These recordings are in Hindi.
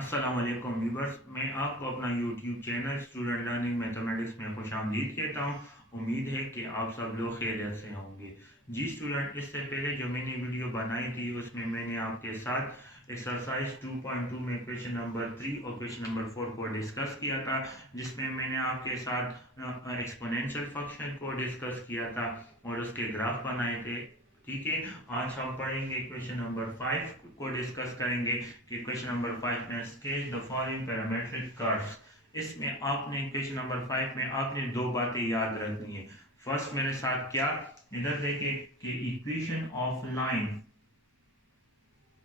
अस्सलाम वालेकुम व्यूवर्स, मैं आपको अपना YouTube channel student learning mathematics में खुशामदीद कहता हूँ। उम्मीद है कि आप सब लोग खैरियत से होंगे। जी स्टूडेंट, इससे पहले जो मैंने वीडियो बनाई थी उसमें मैंने आपके साथ एक्सरसाइज 2.2 में क्वेश्चन नंबर 3 और क्वेश्चन नंबर 4 को डिस्कस किया था, जिसमें मैंने आपके साथ एक्सपोनेंशियल फंक्शन को डिस्कस किया था और उसके ग्राफ बनाए थे। ठीक है, आज हम पढ़ेंगे क्वेश्चन नंबर 5 को डिस्कस करेंगे कि क्वेश्चन नंबर 5 में sketch the following parametric curves. इसमें आपने क्वेश्चन नंबर 5 में आपने दो बातें याद रखनी है। फर्स्ट मेरे साथ क्या, इधर देखें कि इक्वेशन ऑफ लाइन,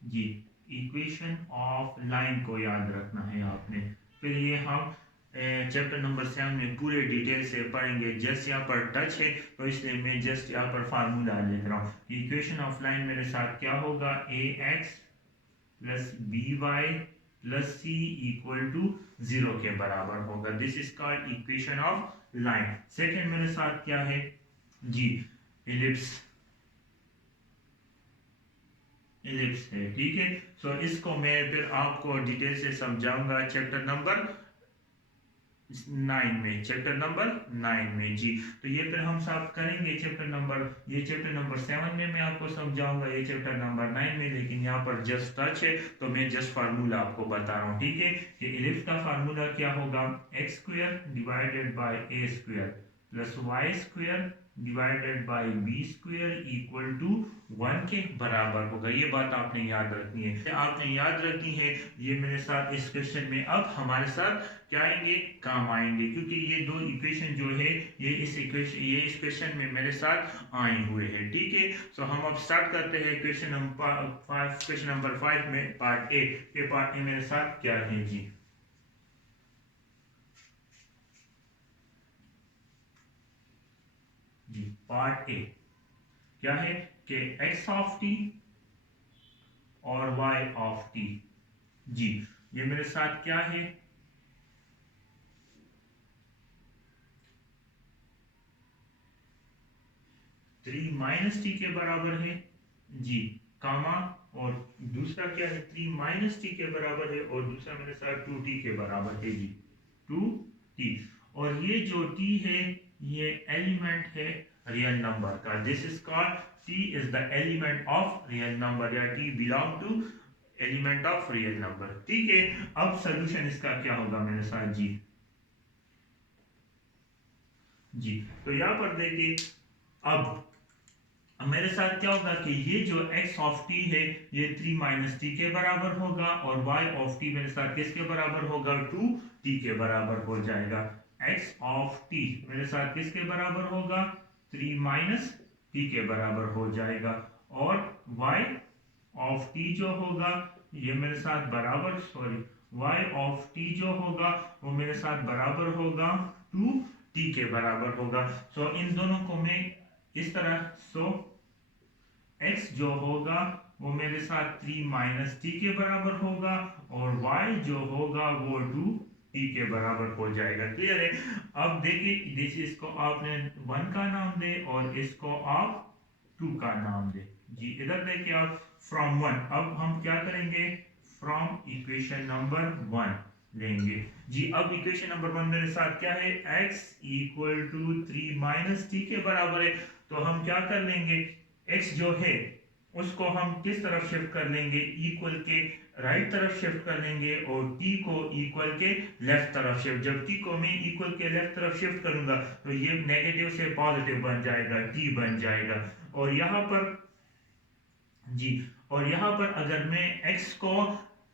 जी इक्वेशन ऑफ लाइन को याद रखना है आपने। फिर ये हम चैप्टर नंबर 7 में पूरे डिटेल से पढ़ेंगे। जस्ट यहाँ पर टच है तो इसलिए मैं जस्ट यहाँ पर फार्मूला लिख रहा हूँ। इक्वेशन ऑफ लाइन मेरे साथ क्या होगा, a x plus b y plus c equal to 0 के बराबर होगा। This is called equation of line. Second मेरे साथ क्या है जी, इलिप्स, इलिप्स है। ठीक है, सो इसको मैं फिर आपको डिटेल से समझाऊंगा चैप्टर नंबर 9 में, चैप्टर नंबर 9 में। जी तो ये फिर हम सब करेंगे चैप्टर नंबर, ये चैप्टर नंबर 7 में मैं आपको समझाऊंगा, ये चैप्टर नंबर 9 में। लेकिन यहाँ पर जस्ट टच है तो मैं जस्ट फार्मूला आपको बता रहा हूँ। ठीक है, कि इलिप्स का फार्मूला क्या होगा, x square divided by a square plus y square divided by b square equal to 1 के बराबर होगा। ये बात आपने याद रखनी है, आपने याद रखनी है। ये मेरे साथ इस क्वेश्चन में अब हमारे साथ क्या आएंगे, काम आएंगे, क्योंकि ये दो इक्वेशन जो है ये इस क्वेश्चन में मेरे साथ आए हुए हैं। ठीक है, सो हम अब स्टार्ट करते हैं क्वेश्चन नंबर 5 में पार्ट ए। ये पार्ट ए मेरे साथ क्या है जी पार्ट ए क्या है कि x ऑफ टी और y ऑफ टी। जी ये मेरे साथ क्या है, 3 माइनस टी के बराबर है जी, कामा, और दूसरा क्या है, 3 माइनस टी के बराबर है, और दूसरा मेरे साथ 2t के बराबर है जी, 2t। और ये जो t है ये एलिमेंट है रियल नंबर का। This is called t is the element of real number, या t belong to element of real number. ठीक है, अब सोल्यूशन इसका क्या होगा मेरे साथ जी तो यहाँ पर देखिए, अब मेरे साथ क्या होगा कि ये जो x ऑफ t है ये 3 माइनस टी के बराबर होगा, और y ऑफ t मेरे साथ किसके बराबर होगा, 2t के बराबर हो जाएगा। x ऑफ t मेरे साथ किसके बराबर होगा, 3 माइनस t के बराबर हो जाएगा, और y ऑफ t जो होगा ये मेरे साथ बराबर, सॉरी, y ऑफ t जो होगा वो मेरे साथ बराबर होगा 2t के बराबर होगा। सो इन दोनों को मैं इस तरह, सो x जो होगा वो मेरे साथ 3 माइनस टी के बराबर होगा, और y जो होगा वो 2t के बराबर हो जाएगा। क्लियर है। अब देखिए, इसको आपने 1 का नाम दे और इसको आप 2 का नाम दे। जी इधर देखिए आप, फ्रॉम 1, अब हम क्या करेंगे, फ्रॉम इक्वेशन नंबर 1 लेंगे। जी अब इक्वेशन नंबर 1 मेरे साथ क्या है, x equal to 3 minus t के बराबर है। तो हम क्या कर लेंगे, x जो है उसको हम किस तरफ शिफ्ट कर लेंगे, इक्वल के राइट तरफ शिफ्ट कर लेंगे, और t को इक्वल के लेफ्ट तरफ शिफ्ट। जब t को मैं इक्वल के लेफ्ट तरफ शिफ्ट करूंगा तो ये नेगेटिव से पॉजिटिव बन जाएगा, t बन जाएगा। और यहाँ पर जी, और यहाँ पर अगर मैं x को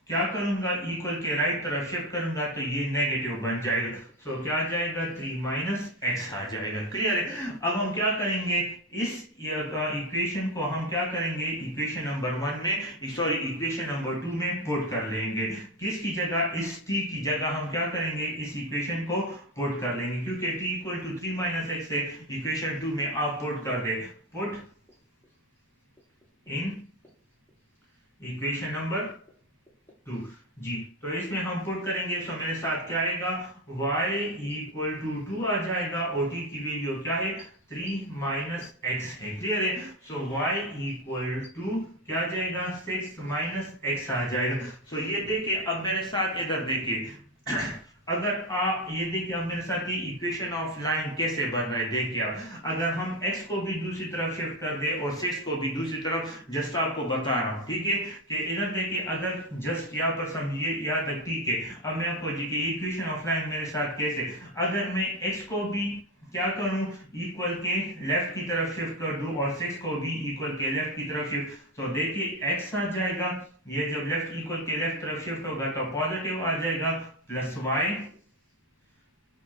क्या करूंगा, इक्वल के राइट तरफ शिफ्ट करूंगा तो ये नेगेटिव बन जाएगा। सो क्या आ जाएगा, 3 माइनस एक्स आ जाएगा। क्लियर है। अब हम क्या करेंगे, इस इक्वेशन को हम क्या करेंगे, इक्वेशन नंबर 1 में, सॉरी इक्वेशन नंबर 2 में पुट कर लेंगे। किसकी जगह, इस t की जगह हम क्या करेंगे, इस इक्वेशन को पुट कर लेंगे, क्योंकि t equal to 3 minus x है। इक्वेशन 2 में आप पुट कर दे, पुट इन इक्वेशन नंबर 2। जी तो इसमें हम पुट करेंगे, सो मेरे साथ क्या आएगा, y इक्वल टू 2 आ जाएगा, और t की वैल्यू क्या है, 3 माइनस एक्स है। क्लियर है? सो y इक्वल टू क्या आ जाएगा 6 माइनस एक्स आ जाएगा। सो ये देखिए, अब मेरे साथ इधर देखिए अगर आप ये देखिए, अब मेरे साथ ये इक्वेशन ऑफ लाइन कैसे बन रहा है देखिए आप, अगर हम x को भी दूसरी तरफ शिफ्ट कर दे और 6 को भी दूसरी तरफ, जस्ट आपको बता रहा हूँ, ठीक है, कि इधर देखिए अगर जस्ट यहाँ पर समझिए यहाँ तक, ठीक है। अब मैं आपको देखिए इक्वेशन ऑफ लाइन मेरे साथ कैसे, अगर मैं x को भी क्या करूं इक्वल के लेफ्ट की तरफ शिफ्ट कर दूं और 6 को भी इक्वल के लेफ्ट की तरफ शिफ्ट, तो देखिए x आ जाएगा, ये जब लेफ्ट इक्वल के लेफ्ट तरफ शिफ्ट होगा तो पॉजिटिव आ जाएगा, plus y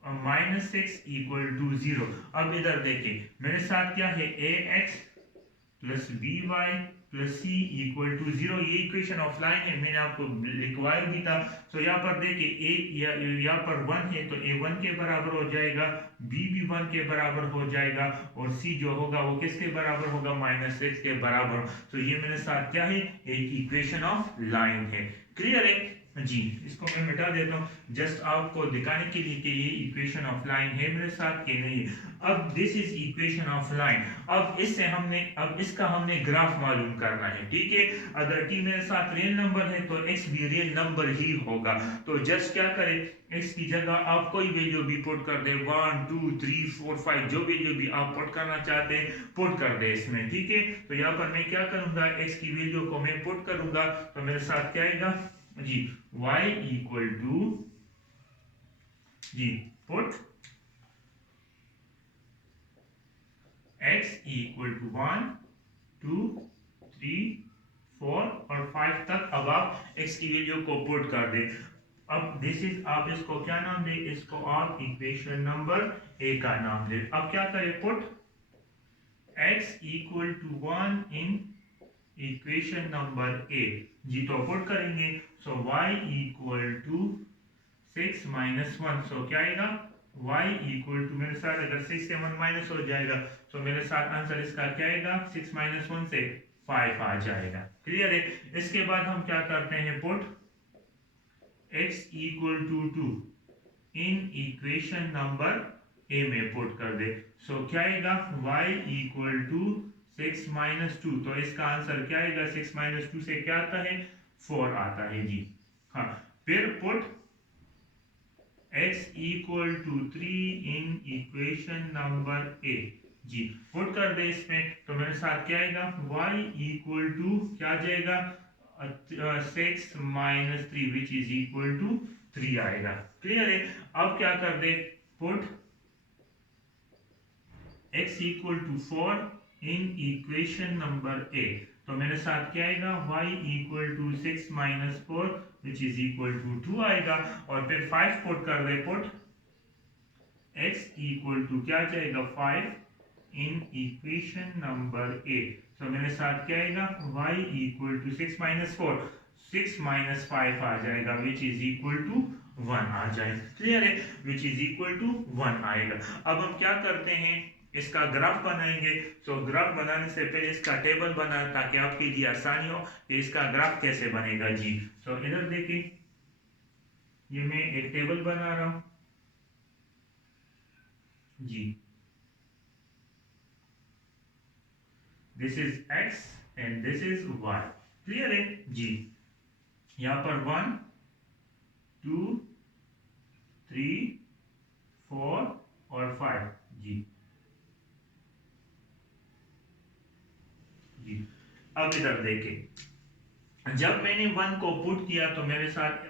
minus 6 equal to 0। अब इधर देखिए मेरे साथ क्या है, ax plus b y plus c equal to 0, ये इक्वेशन ऑफ लाइन है, मैंने आपको लिखवाया भी था। सो यहाँ पर देखिए ए यहाँ पर 1 है तो a 1 के बराबर हो जाएगा, b भी 1 के बराबर हो जाएगा और c जो होगा वो किसके बराबर होगा, माइनस 6 के बराबर। तो ये मेरे साथ क्या है, एक इक्वेशन ऑफ लाइन है। क्लियर है जी? इसको मैं मिटा देता हूँ जस्ट आपको दिखाने के लिए कि ये इक्वेशन ऑफ लाइन है मेरे साथ कि नहीं है। अब this is equation of line. अब इसका हमने ग्राफ मालूम करना है, ठीक है। अगर t मेरे साथ रियल नंबर है तो x भी रियल नंबर ही होगा। तो जस्ट क्या करें, x की जगह आप कोई वैल्यू भी पुट कर दे, 1 2 3 4 5 जो वैल्यू भी आप पुट करना चाहते हैं पुट कर दे इसमें, ठीक है। तो यहाँ पर मैं क्या करूंगा, x की वैल्यू को मैं पुट करूंगा तो मेरे साथ क्या आएगा जी, y इक्वल टू जी पुट x इक्वल टू 1 2 3 4 और 5 तक। अब आप x की वैल्यू को पुट कर दे। अब दिस इज, आप इसको क्या नाम दे, इसको आप इक्वेशन नंबर ए का नाम दे। अब क्या करें, put x equal to 1 in equation number ए जी, तो पुट करेंगे। So y equal to 6 minus 1, so क्या आएगा y इक्वल टू, मेरे साथ अगर 6 से 1 माइनस हो जाएगा तो मेरे साथ आंसर इसका क्या आएगा, 6 माइनस 1 से 5 आ जाएगा। क्लियर है? इसके बाद हम क्या करते हैं, put x equal to 2 in equation number A में पुट कर दे। सो क्या आएगा, y इक्वल टू 6 माइनस 2, तो इसका आंसर क्या आएगा, 6 माइनस 2 से क्या आता है, 4 आता है जी। हाँ, फिर put x equal to 3 in equation number ए जी, पुट कर दे इसमें तो मेरे साथ क्या आएगा, y इक्वल टू क्या आ जाएगा, 6 minus 3 which is equal to 3 आएगा। क्लियर है? अब क्या कर दे, put x equal to 4 in equation number a, तो मेरे साथ क्या आएगा, y equal to 6 minus 4 which is equal to 2 आएगा। और फिर 5 पुट कर दे, पुट x इक्वल टू क्या जाएगा, 5 इन इक्वेशन नंबर ए, तो मेरे साथ क्या आएगा, y equal to 6 minus 4, 6 minus 5 आ जाएगा विच इज इक्वल टू 1 आ जाएगा। क्लियर है? विच इज इक्वल टू 1 आएगा। अब हम क्या करते हैं, इसका ग्राफ बनाएंगे। तो ग्राफ बनाने से पहले इसका टेबल बना ताकि आपके लिए आसानी हो कि इसका ग्राफ कैसे बनेगा जी। तो इधर देखिए, ये मैं एक टेबल बना रहा हूं जी, this is x and this is y। Clear है जी? यहाँ पर 1 2 3 4 और 5 जी जी। अब इधर देखें, जब मैंने 1 को पुट किया तो मेरे साथ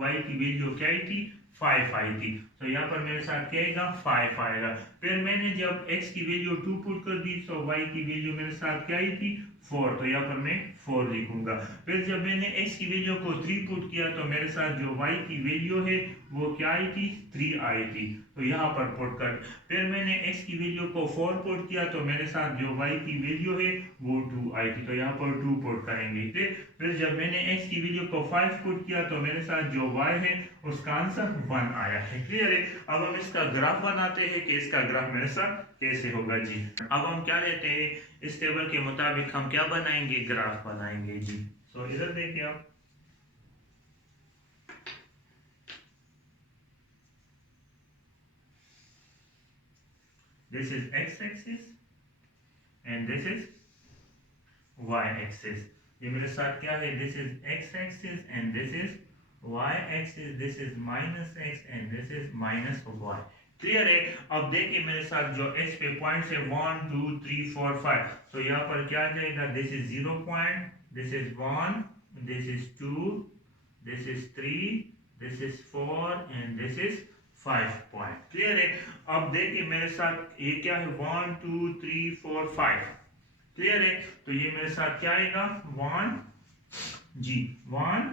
y की वैल्यू क्या आई थी, 5 आई थी। तो यहाँ पर मेरे साथ क्या आएगा, 5 आएगा। फिर मैंने जब x की वैल्यू 2 पुट कर दी तो y की वैल्यू मेरे साथ क्या आई थी, 4, तो यहाँ पर मैं 4 लिखूंगा। फिर जब मैंने x की वैल्यू को 3 पुट किया तो मेरे साथ जो y की वैल्यू है वो क्या आई थी, 3 आई थी, तो यहाँ पर पुट कर। फिर मैंने x की वैल्यू को 4 पुट किया तो मेरे साथ जो y की वैल्यू है वो 2 आई थी, तो यहाँ पर 2 पुट करेंगे। फिर जब मैंने x की वैल्यू को 5 पुट किया तो मेरे साथ जो y है उसका आंसर 1 आया है। क्लियर है? अब हम इसका ग्राफ बनाते हैं कि इसका ग्राफ मेरे साथ कैसे होगा जी। अब हम क्या लेते हैं, इस टेबल के मुताबिक हम क्या बनाएंगे, ग्राफ बनाएंगे जी। तो इधर देखिए आप, this is x axis and this is y axis. ये मेरे साथ क्या है? This is x axis and this is y axis. This is minus x and this is minus y. Clear है? अब देखिए मेरे साथ जो x पे पॉइंट्स है 1 2 3 4 5, तो यहाँ पर क्या आ जाएगा? This is 0 point, this is 1, this is 2, this is 3, this is 4 and this is 5 point. Clear है? अब देखिए मेरे साथ ये क्या है? 1 2 3 4 5. क्लियर है? तो ये मेरे साथ क्या आएगा? 1 1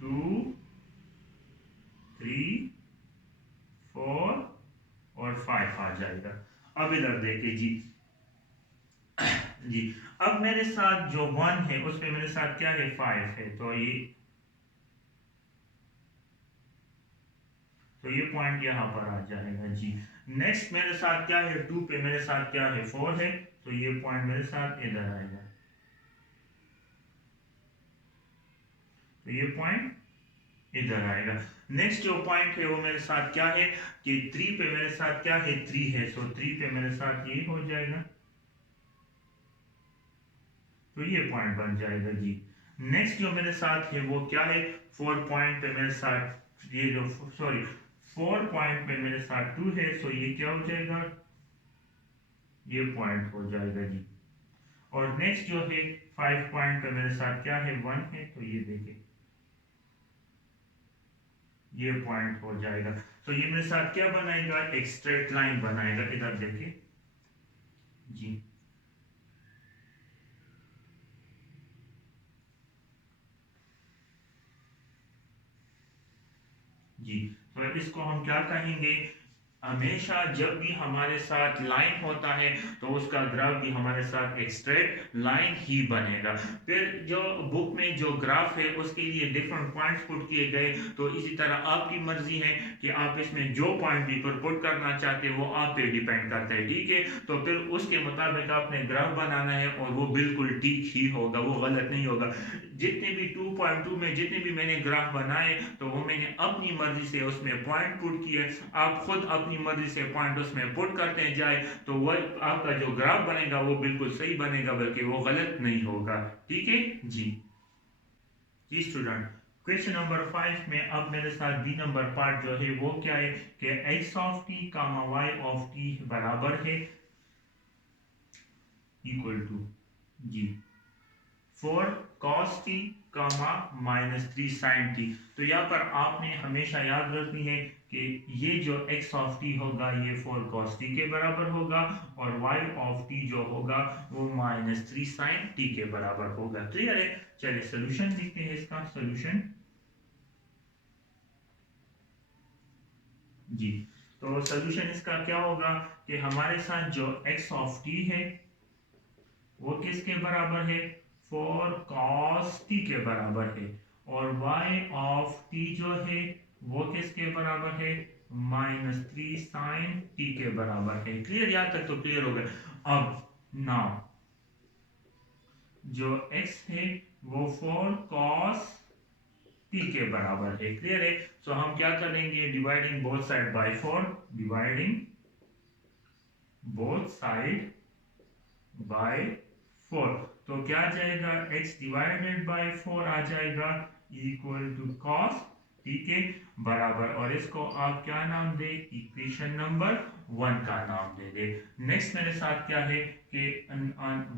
2 3 4 और 5 आ जाएगा. अब इधर देखिए जी अब मेरे साथ जो 1 है उस पे मेरे साथ क्या है? 5 है. तो ये पॉइंट यहाँ पर आ जाएगा जी. नेक्स्ट मेरे साथ क्या है? 2 पे मेरे साथ क्या है? 4 है. तो ये पॉइंट मेरे साथ इधर आएगा. तो ये पॉइंट इधर आएगा. नेक्स्ट जो पॉइंट है वो मेरे साथ क्या है कि 3 पे मेरे साथ क्या है? 3 है. सो 3 पे मेरे साथ ये हो जाएगा. तो ये पॉइंट बन जाएगा जी. नेक्स्ट जो मेरे साथ है वो क्या है? 4 पॉइंट पे मेरे साथ ये जो 4 पॉइंट पे मेरे साथ 2 है. सो ये क्या हो जाएगा? ये पॉइंट हो जाएगा जी. और नेक्स्ट जो है 5 पॉइंट पे मेरे साथ क्या है? 1 है. तो ये देखिए ये पॉइंट हो जाएगा. तो ये मेरे साथ क्या बनाएगा? एक स्ट्रेट लाइन बनाएगा. इधर देखिए जी तो इसको हम क्या कहेंगे? हमेशा जब भी हमारे साथ लाइन होता है तो उसका ग्राफ भी हमारे साथ एक स्ट्रेट लाइन ही बनेगा. फिर जो बुक में जो ग्राफ है उसके लिए डिफरेंट पॉइंट्स पुट किए गए. तो इसी तरह आपकी मर्जी है कि आप इसमें जो पॉइंट भी पुट करना चाहते हैं वो आप पे डिपेंड करता है. ठीक है? तो फिर उसके मुताबिक आपने ग्राफ बनाना है और वो बिल्कुल ठीक ही होगा, वो गलत नहीं होगा. जितने भी 2.2 में जितने भी मैंने ग्राफ बनाए तो वो मैंने अपनी मर्जी से उसमें पॉइंट पुट किए. आप खुद अपनी मर्जी से पॉइंट उसमें पुट करते जाए तो वह आपका जो ग्राफ बनेगा वो बिल्कुल सही बनेगा, बल्कि वो गलत नहीं होगा. ठीक है जी स्टूडेंट. क्वेश्चन नंबर 5 में अब मेरे साथ बी नंबर पार्ट जो है वो क्या है कि x of t comma y of t बराबर है इक्वल टू जी 4 cos t comma -3 sin t. तो यहाँ पर आपने हमेशा याद रखनी है कि ये जो x ऑफ t होगा ये 4 cos t के बराबर होगा और y ऑफ t जो होगा वो -3 sin t के बराबर होगा. क्लियर है? चलिए सोल्यूशन देखते हैं. इसका सोल्यूशन जी तो सोल्यूशन इसका क्या होगा कि हमारे साथ जो x ऑफ t है वो किसके बराबर है? 4 cos t के बराबर है. और y ऑफ t जो है वो किसके बराबर है? -3 sin t के बराबर है. क्लियर? यहाँ तक तो क्लियर हो गया. अब नाउ जो x है वो 4 cos t के बराबर है. क्लियर है? सो हम क्या करेंगे? Dividing both side bye 4, dividing both side bye 4. तो क्या आ जाएगा? x डिवाइडेड बाय 4 आ जाएगा इक्वल टू cos t के बराबर. और इसको आप क्या नाम दे? इक्वेशन नंबर 1 का नाम दे दे. नेक्स्ट मेरे साथ क्या है कि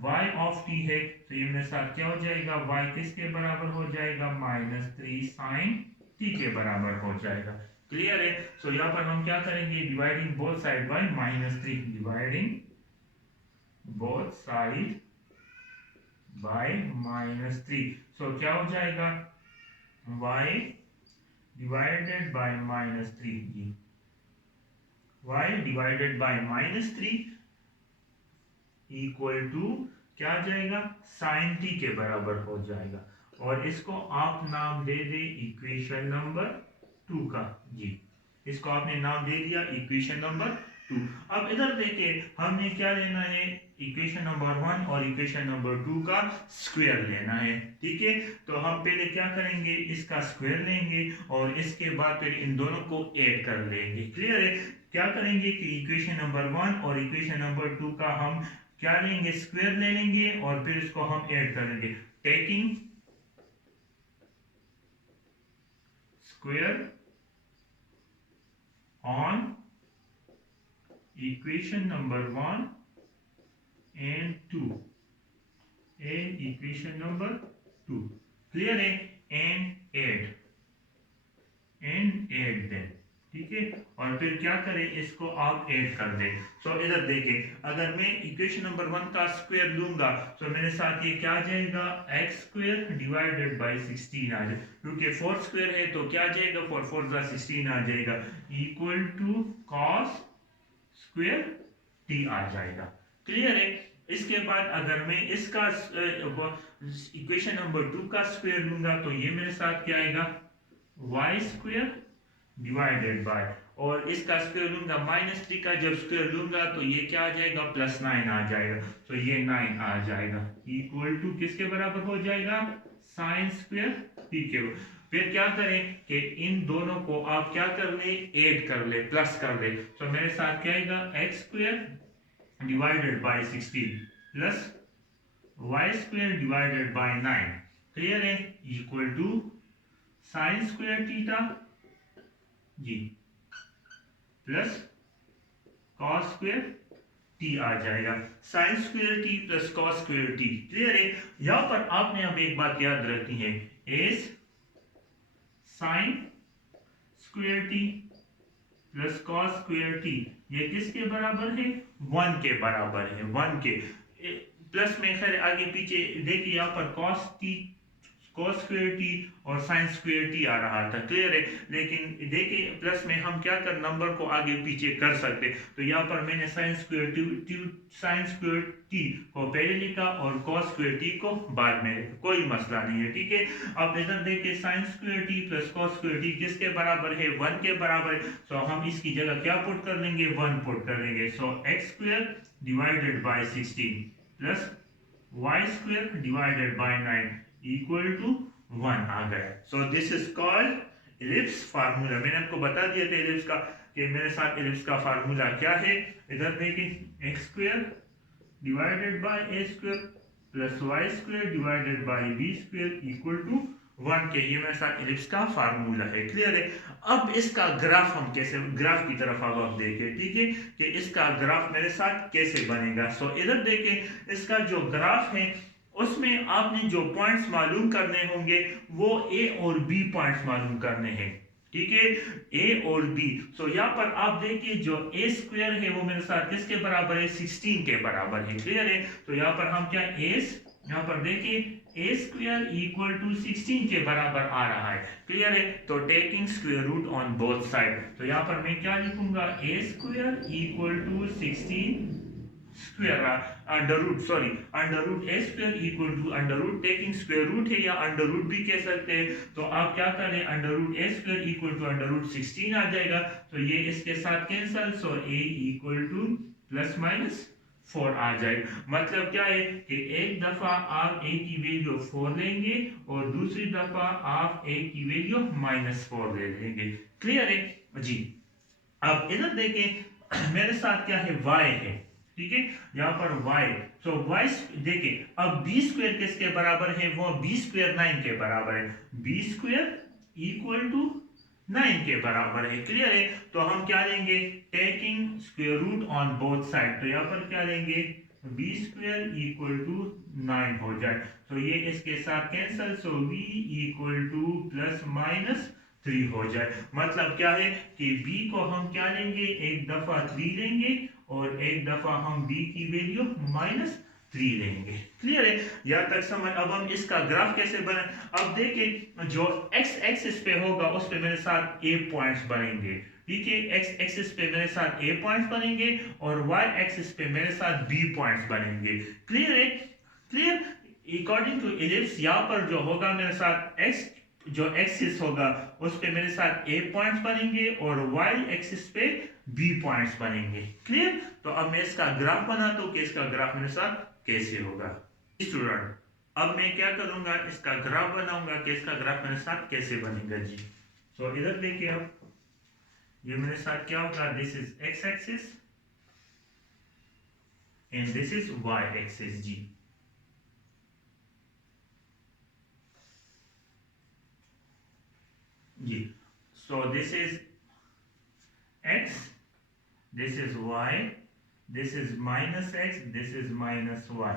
y ऑफ t है. तो ये मेरे साथ क्या हो जाएगा? y किसके बराबर हो जाएगा? -3 sin t के बराबर हो जाएगा. क्लियर है? सो यहाँ पर हम क्या करेंगे? Dividing both side by -3, dividing both side by -3. So क्या हो जाएगा? y डिवाइडेड बाय -3 जी y divided by -3 equal to क्या आ जाएगा? sin t के बराबर हो जाएगा. और इसको आप नाम दे दे इक्वेशन नंबर 2 का जी. इसको आपने नाम दे दिया इक्वेशन नंबर 2. अब इधर देखिए हमने क्या लेना है? इक्वेशन नंबर 1 और इक्वेशन नंबर 2 का स्क्वायर लेना है। ठीक है, तो हम पहले क्या करेंगे, इसका स्क्वायर लेंगे और इसके बाद फिर इन दोनों को ऐड कर लेंगे। क्लियर है? क्या करेंगे कि इक्वेशन नंबर 1 और इक्वेशन नंबर 2 का हम क्या लेंगे, स्क्वायर ले लेंगे और फिर इसको हम ऐड करेंगे। Taking square on equation number 1 and 2 and equation number 2 clear है, and add them। ठीक है, और फिर क्या करें, इसको आप ऐड कर दें। सो इधर देखें, अगर मैं इक्वेशन नंबर 1 का स्क्वायर लूंगा तो मेरे साथ ये क्या आ जाएगा, x स्क्वायर डिवाइडेड बाय 16 आ जाएगा, क्योंकि 4 स्क्वायर है तो क्या आ जाएगा, 4 4 जा 16 आ जाएगा, equal to cos square t आ जाएगा। क्लियर है? इसके बाद अगर मैं इसका इक्वेशन नंबर 2 का स्क्वायर लूंगा तो ये मेरे साथ क्या आएगा, y स्क्वायर डिवाइडेड बाय, और इसका स्क्वायर लूंगा -3 का जब स्क्वायर लूंगा तो ये क्या आ जाएगा, +9 आ जाएगा, तो ये 9 आ जाएगा, इक्वल टू किसके बराबर हो जाएगा, साइन स्क्वायर t के। फिर क्या करें कि इन दोनों को आप क्या कर ले, ऐड कर ले, प्लस कर ले, तो मेरे साथ क्या आएगा, x square divided by 16 plus y square divided by 9, clear है, equal to sine square theta जी प्लस कॉस स्क्वायर टी आ जाएगा, sine square t plus cos square t. Clear है? यहां पर आपने अब एक बात याद रखनी है, S sign square t plus cos square T ये किसके बराबर है, 1 के बराबर है, 1 के प्लस में खैर आगे पीछे देखिए, यहाँ पर cos स्क्वायर टी और sin स्क्वायर टी आ रहा था। क्लियर है? लेकिन देखिए प्लस में हम क्या कर नंबर को आगे पीछे कर सकते, तो यहाँ पर मैंने sin स्क्वायर टी को पहले लिखा और cos स्क्वायर टी को बाद में लिखा, कोई मसला नहीं है। ठीक है, अब इधर देखिए sin square t plus cos square T किसके बराबर है, 1 के बराबर है, तो हम इसकी जगह क्या पुट कर लेंगे, 1 पुट कर लेंगे। So x square divided by 16 plus y square divided by 9 equal to 1 आ गया। So this is called ellipse formula. मैंने आपको बता दिया था इलिप्स का कि मेरे साथ इलिप्स का फार्मूला क्या है। इधर देखिए x square divided by a स्क्वायर plus y square divided by b square equal to 1 के, ये मेरे साथ इलिप्स का फार्मूला है। क्लियर है? अब इसका ग्राफ हम कैसे, ग्राफ की तरफ अब आप देखें, ठीक है, कि इसका ग्राफ मेरे साथ कैसे बनेगा। सो इधर देखें, इसका जो ग्राफ है उसमें आपने जो पॉइंट्स मालूम करने होंगे वो ए और बी पॉइंट्स मालूम करने हैं। ठीक है, ए और बी। सो यहाँ पर आप देखिए जो ए स्क्वायर है वो मेरे साथ किसके बराबर है, 16 के बराबर है। क्लियर है? तो यहाँ पर हम क्या यहाँ पर देखिए ए स्क्वायर इक्वल टू 16 के बराबर आ रहा है। क्लियर है? तो taking square root on both side, तो यहाँ पर मैं क्या लिखूंगा, a square equal to 16 square under root a square equal to under root, taking square root है या अंडर रूट भी कह सकते हैं। तो आप क्या करें, under root a square equal to under root 16 आ जाएगा, तो ये इसके साथ cancel, so a equal to plus minus 4 आ जाएगा। मतलब क्या है कि एक दफा आप ए की वैल्यू 4 लेंगे और दूसरी दफा आप ए की वैल्यू -4 ले लेंगे। क्लियर है जी? अब इधर देखें मेरे साथ क्या है, y है। ठीक है, यहाँ पर y, सो y देखिए, अब b स्क्वायर किसके बराबर है, वो b स्क्वायर 9 के बराबर है, b स्क्वायर इक्वल टू 9 के बराबर है। क्लियर है? तो हम क्या लेंगे, taking square root on both side, तो यहाँ पर क्या लेंगे, b स्क्वायर इक्वल टू 9 हो जाए, तो ये इसके साथ cancel, so b equal to plus minus 3 हो जाए। मतलब क्या है कि b को हम क्या लेंगे, एक दफा 3 लेंगे और एक दफा हम b की वैल्यू -3 लेंगे। क्लियर है? यहाँ तक समझ। अब हम इसका ग्राफ कैसे बने, अब देखिए जो x एक्सिस पे होगा उस पे मेरे साथ a पॉइंट्स बनेंगे। ठीक है, x एक्सिस पे मेरे साथ a पॉइंट्स बनेंगे और y एक्सिस पे मेरे साथ b पॉइंट्स बनेंगे। क्लियर है? क्लियर? अकॉर्डिंग टू इलिप्स यहाँ पर जो होगा मेरे साथ x जो एक्सिस होगा उस पे मेरे साथ a पॉइंट्स बनेंगे और y एक्सिस पे बी पॉइंट्स बनेंगे। क्लियर? तो अब मैं इसका ग्राफ बनाता हूँ कि इसका ग्राफ मेरे साथ कैसे होगा। स्टूडेंट, अब मैं क्या करूंगा, इसका ग्राफ बनाऊंगा कि इसका ग्राफ मेरे साथ कैसे बनेगा जी। सो इधर देखिए आप, ये मेरे साथ क्या होगा, this is x axis and this is y axis जी। जी, so this is x, this is y, this is minus x, this is minus y।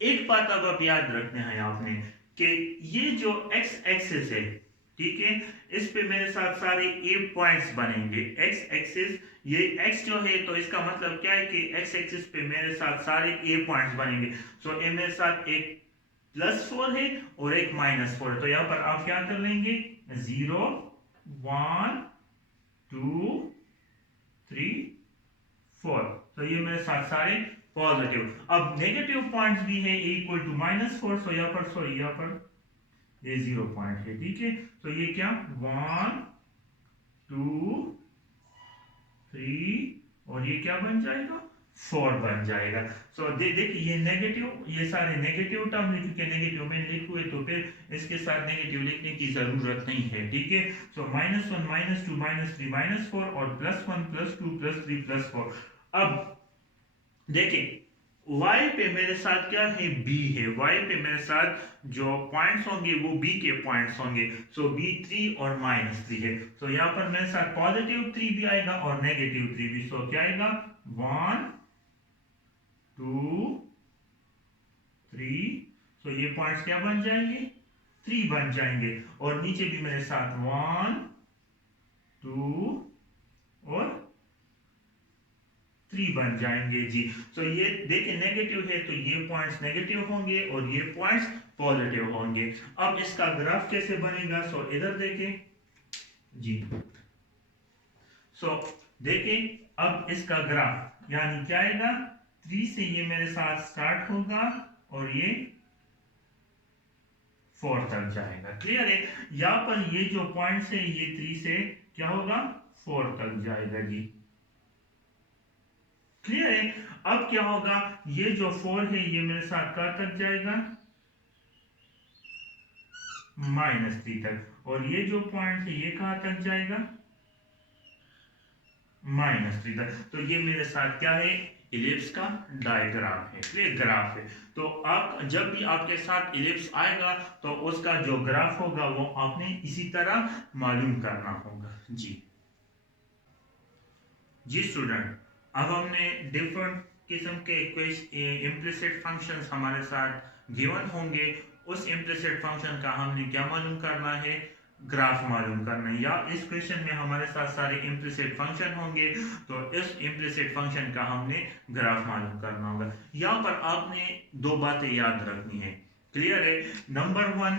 एक बात अब आप याद रखना है आपने कि ये जो x एक्सिस है, ठीक है, इस पे मेरे साथ सारे a पॉइंट्स बनेंगे। x एक्सिस, ये x जो है तो इसका मतलब क्या है कि x एक्सिस पे मेरे साथ सारे a पॉइंट्स बनेंगे। सो ये मेरे साथ एक +4 है और एक -4 है, तो यहाँ पर आप क्या कर लेंगे, 0 1 2 3 4। तो ये मेरे साथ सारे पॉजिटिव। अब नेगेटिव पॉइंट्स भी है, a इक्वल टू -4, सो यहाँ पर, सॉरी यहाँ पर ये 0 पॉइंट है, ठीक है। तो ये क्या, 1 2 3 और ये क्या बन जाएगा, 4 बन जाएगा। सो देखिए ये नेगेटिव, ये सारे नेगेटिव टर्म है, क्योंकि नेगेटिव में लिखे हुए तो फिर इसके साथ नेगेटिव लिखने की जरूरत नहीं है, ठीक है। सो -1 -2 -3 -4 और +1 +2 +3 +4। अब देखिए y पे मेरे साथ क्या है, b है। y पे मेरे साथ जो पॉइंट्स होंगे वो b के पॉइंट्स होंगे। सो b 3 और -3 है। सो यहाँ पर मेरे साथ +3 भी आएगा और -3 भी। सो क्या आएगा, 1 2 3। सो ये पॉइंट्स क्या बन जाएंगे, 3 बन जाएंगे। और नीचे भी मेरे साथ 1 2 और 3 बन जाएंगे जी। सो ये देखिए नेगेटिव है तो ये पॉइंट्स नेगेटिव होंगे और ये पॉइंट्स पॉजिटिव होंगे। अब इसका ग्राफ कैसे बनेगा, सो इधर देखें जी। सो देखिए अब इसका ग्राफ यानी क्या आएगा, 3 से ये मेरे साथ स्टार्ट होगा और ये 4 तक जाएगा। क्लियर है? यहाँ पर ये जो पॉइंट्स है ये 3 से क्या होगा, 4 तक जाएगा जी। क्लियर है? अब क्या होगा, ये जो 4 है ये मेरे साथ कहां तक जाएगा, -3 तक। और ये जो पॉइंट है ये कहां तक जाएगा, -3 तक। तो ये मेरे साथ क्या है, इलिप्स का डायग्राम है, क्लियर, ग्राफ है। तो आप जब भी आपके साथ इलिप्स आएगा तो उसका जो ग्राफ होगा वो आपने इसी तरह मालूम करना होगा जी। जी स्टूडेंट, अब हमने डिफरेंट किस्म के इम्प्लिसिट फंक्शंस हमारे साथ गिवन होंगे। उस इम्प्लिसिट फंक्शन का हमने क्या मालूम करना है, ग्राफ मालूम करना है। या इस क्वेश्चन में हमारे साथ सारे इम्प्लिसिट फंक्शन होंगे तो इस इम्प्लिसिट फंक्शन का हमने ग्राफ मालूम करना होगा। यहाँ पर आपने 2 बातें याद रखनी है। क्लियर है? नंबर 1,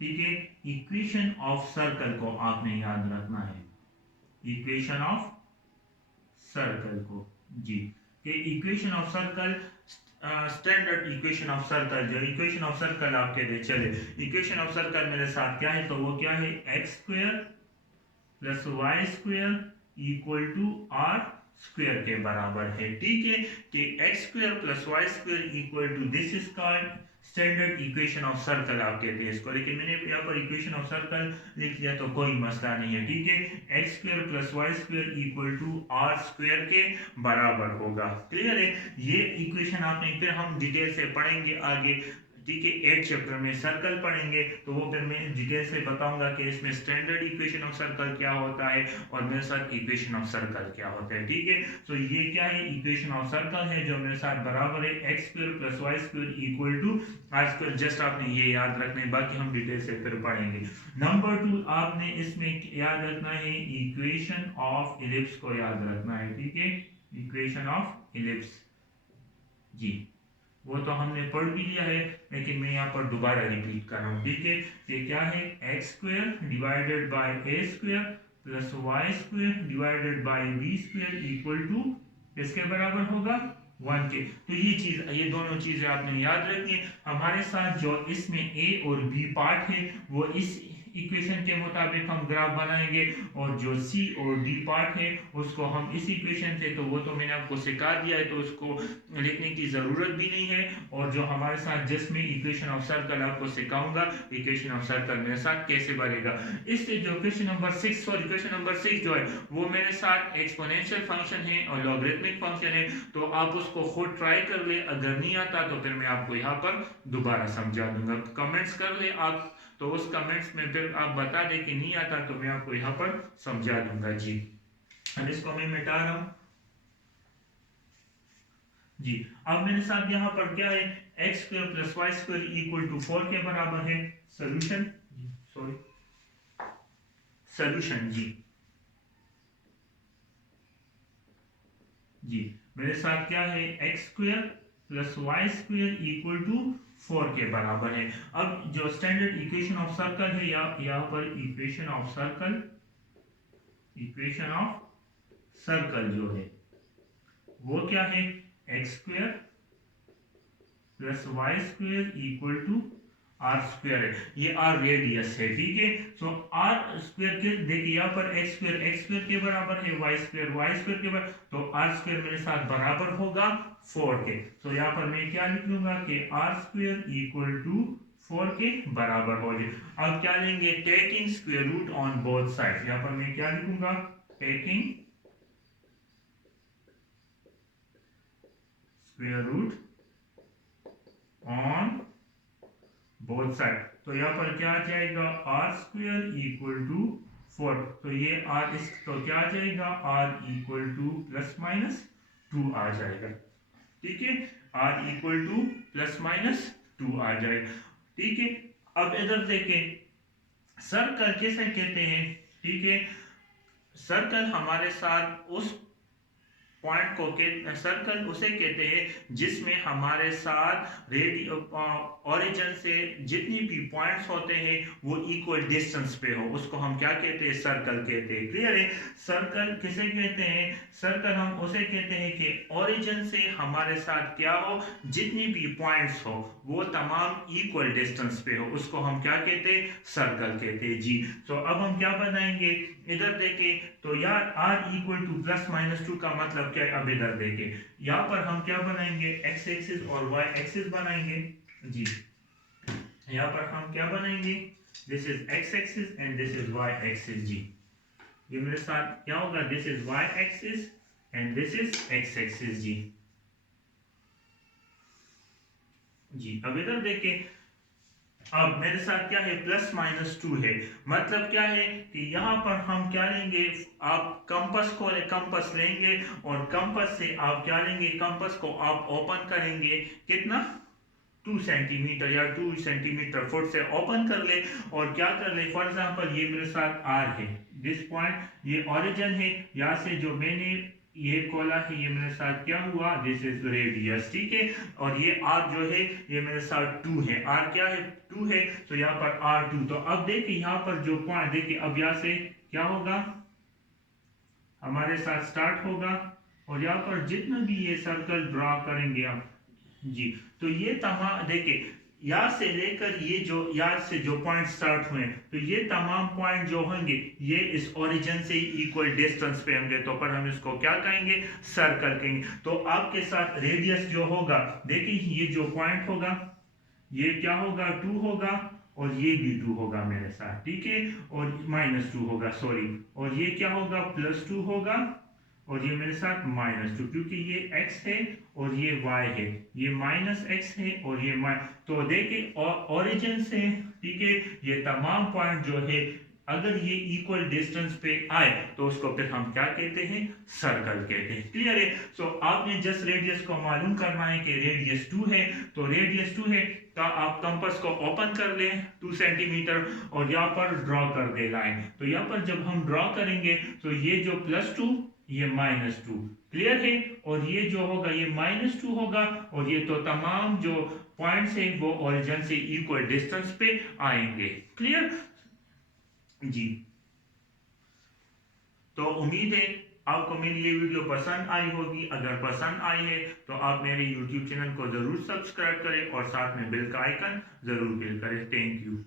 ठीक है, इक्वेशन ऑफ सर्कल को आपने याद रखना है। इक्वेशन ऑफ सर्कल को जी, कि equation of circle, standard equation of circle, जो इक्वेशन ऑफ सर्कल आप कहते चले, इक्वेशन ऑफ सर्कल मेरे साथ क्या है, तो वो क्या है, x² + y² = r² के बराबर है। ठीक है, कि x² + y² = this is called standard equation of circle आप कहते हैं इसको। लेकिन मैंने यहाँ पर इक्वेशन ऑफ सर्कल लिख दिया तो कोई मसला नहीं है। ठीक है, x² + y² = r² के बराबर होगा। क्लियर है? ये इक्वेशन आपने, फिर हम डिटेल से पढ़ेंगे आगे। ठीक है, 8 चैप्टर में सर्कल पढ़ेंगे तो वो फिर मैं डिटेल से बताऊंगा कि इसमें स्टैंडर्ड इक्वेशन ऑफ सर्कल क्या होता है और मेरे साथ इक्वेशन ऑफ सर्कल क्या होता है। ठीक है, तो ये क्या है, इक्वेशन ऑफ सर्कल है जो मेरे साथ बराबर है x² + y² = r²। जस्ट आपने ये याद रखना है, बाकी हम डिटेल से फिर पढ़ेंगे। नंबर 2, आपने इसमें याद रखना है इक्वेशन ऑफ इलिप्स को याद रखना है। ठीक है, इक्वेशन ऑफ इलिप्स जी, वो तो हमने पढ़ भी लिया है लेकिन मैं यहाँ पर दोबारा रिपीट कर रहा हूँ। ठीक है, ये क्या है, x² / a² + y² / b² = किसके बराबर होगा, 1 के। तो ये दोनों चीजें आपने याद रखनी है। हमारे साथ जो इसमें a और b पार्ट है वो इस इक्वेशन के मुताबिक हम ग्राफ बनाएंगे और जो सी और डी पार्ट है उसको हम इस इक्वेशन से, तो वो तो मैंने आपको सिखा दिया है तो उसको लिखने की ज़रूरत भी नहीं है। और जो हमारे साथ जिसमें इक्वेशन ऑफ सर्कल आपको सिखाऊंगा, इक्वेशन ऑफ सर्कल मेरे साथ कैसे बनेगा। इससे जो क्वेश्चन नंबर 6 और क्वेश्चन नंबर 6 जो है वो मेरे साथ एक्सपोनेंशियल फंक्शन है और लॉगरिथमिक फंक्शन है, तो आप उसको खुद ट्राई कर ले। अगर नहीं आता तो फिर मैं आपको यहाँ पर दोबारा समझा दूंगा। कमेंट्स कर ले आप, तो उस कमेंट्स में फिर आप बता दे कि नहीं आता तो मैं आपको यहाँ पर समझा दूंगा जी। अब इसको मैं मिटा रहा हूं जी। अब मेरे साथ यहाँ पर क्या है, x square plus y square equal to 4 के बराबर है। सोल्यूशन, सॉरी सोल्यूशन जी जी मेरे साथ क्या है, x square plus y square equal to 4 के बराबर है। अब जो स्टैंडर्ड इक्वेशन ऑफ सर्कल है, यहाँ पर equation of circle, equation of circle जो है वो क्या है, x square plus y square equal to r square है। ये आर रेडियस है, ठीक है। सो आर स्क्वायर के देखिए यहाँ पर एक्स स्क्वायर के बराबर है, वाई स्क्वायर के बराबर, तो आर स्क्वायर मेरे साथ बराबर होगा 4 के। तो यहाँ पर मैं क्या लिख लूंगा कि आर स्क्वायर इक्वल टू 4 के बराबर हो जाए। अब क्या लेंगे, taking square root on both side. यहाँ पर मैं क्या लिखूंगा, taking square root on both side. तो यहाँ पर क्या आ जाएगा, आर स्क्वायर इक्वल टू 4, तो ये आर इस तो क्या आ जाएगा, r equal to plus minus 2 आ जाएगा, ठीक है। R equal to plus minus 2 आ जाएगा, ठीक है। अब इधर देखें, सर्कल किसे कहते हैं, ठीक है। सर्कल हमारे साथ उस पॉइंट को सर्कल उसे कहते हैं जिसमें हमारे साथ ओरिजिन से जितनी भी पॉइंट्स होते हैं वो इक्वल डिस्टेंस पे हो, उसको हम क्या कहते हैं, सर्कल कहते हैं। क्लियर है। सर्कल किसे कहते हैं, सर्कल हम उसे कहते हैं कि ओरिजिन से हमारे साथ क्या हो, जितनी भी पॉइंट्स हो वो तमाम इक्वल डिस्टेंस पे हो, उसको हम क्या कहते हैं, सर्कल कहते हैं जी। तो अब हम क्या बनाएंगे, इधर देखें तो यार r equal to plus minus 2 का मतलब क्या है। अब इधर देखें, यहाँ पर हम क्या बनाएंगे, x एक्सिस और y एक्सिस बनाएंगे जी। यहाँ पर हम क्या बनाएंगे, this is x axis and this is y axis जी। ये मेरे साथ क्या होगा, this is y axis and this is x axis जी जी। अब इधर देखें, अब मेरे साथ क्या है, प्लस माइनस 2 है, मतलब क्या है कि यहाँ पर हम क्या लेंगे, आप कंपास लेंगे और कंपास से आप क्या लेंगे, कंपास को आप ओपन करेंगे कितना, 2 सेंटीमीटर या 2 सेंटीमीटर फुट से ओपन कर ले और क्या कर ले, फॉर एग्जांपल ये मेरे साथ आर है, दिस पॉइंट ये ओरिजिन है, यहाँ से जो मैंने ये खोला है ये मेरे साथ क्या हुआ, दिस इज रेडियस, ठीक है। और ये आर जो है ये मेरे साथ 2 है, आर क्या है, 2 है, तो यहाँ पर R2। तो अब देखिए यहाँ पर जो पॉइंट देखिए, अब यहाँ से क्या होगा, हमारे साथ स्टार्ट होगा और यहाँ पर जितना भी ये सर्कल ड्रॉ करेंगे आप जी, तो ये तमाम देखिए यहाँ से लेकर ये जो यहाँ से जो पॉइंट स्टार्ट हुए, तो ये तमाम पॉइंट जो होंगे ये इस ओरिजिन से इक्वल डिस्टेंस पे होंगे, तो पर हम इसको क्या कहेंगे, सर्कल कहेंगे। तो आपके साथ रेडियस जो होगा, देखिए ये जो पॉइंट होगा ये क्या होगा, 2 होगा और ये भी 2 होगा मेरे साथ, ठीक है, और -2 होगा, सॉरी, और ये क्या होगा, +2 होगा और ये मेरे साथ -2, क्योंकि ये x है और ये y है, ये -x है और ये तो देखिए ओरिजिन से, ठीक है, ये तमाम पॉइंट जो है अगर ये इक्वल डिस्टेंस पे आए तो उसको फिर हम क्या कहते हैं, सर्कल कहते हैं। क्लियर है। सो आपने जस्ट रेडियस को मालूम करना है कि रेडियस 2 है, तो रेडियस 2 है तो आप कंपास को ओपन कर लें 2 सेंटीमीटर और यहाँ पर ड्रॉ कर दे लाइन। तो यहाँ पर जब हम ड्रॉ करेंगे तो ये जो +2 ये -2, क्लियर है, और ये जो होगा ये -2 होगा और ये तो तमाम जो पॉइंट्स हैं वो ओरिजिन से इक्वल डिस्टेंस पे आएंगे। क्लियर जी। तो उम्मीद है आपको मेरी ये वीडियो पसंद आई होगी। अगर पसंद आई है तो आप मेरे YouTube चैनल को जरूर सब्सक्राइब करें और साथ में बेल का आइकन जरूर क्लिक करें। Thank you.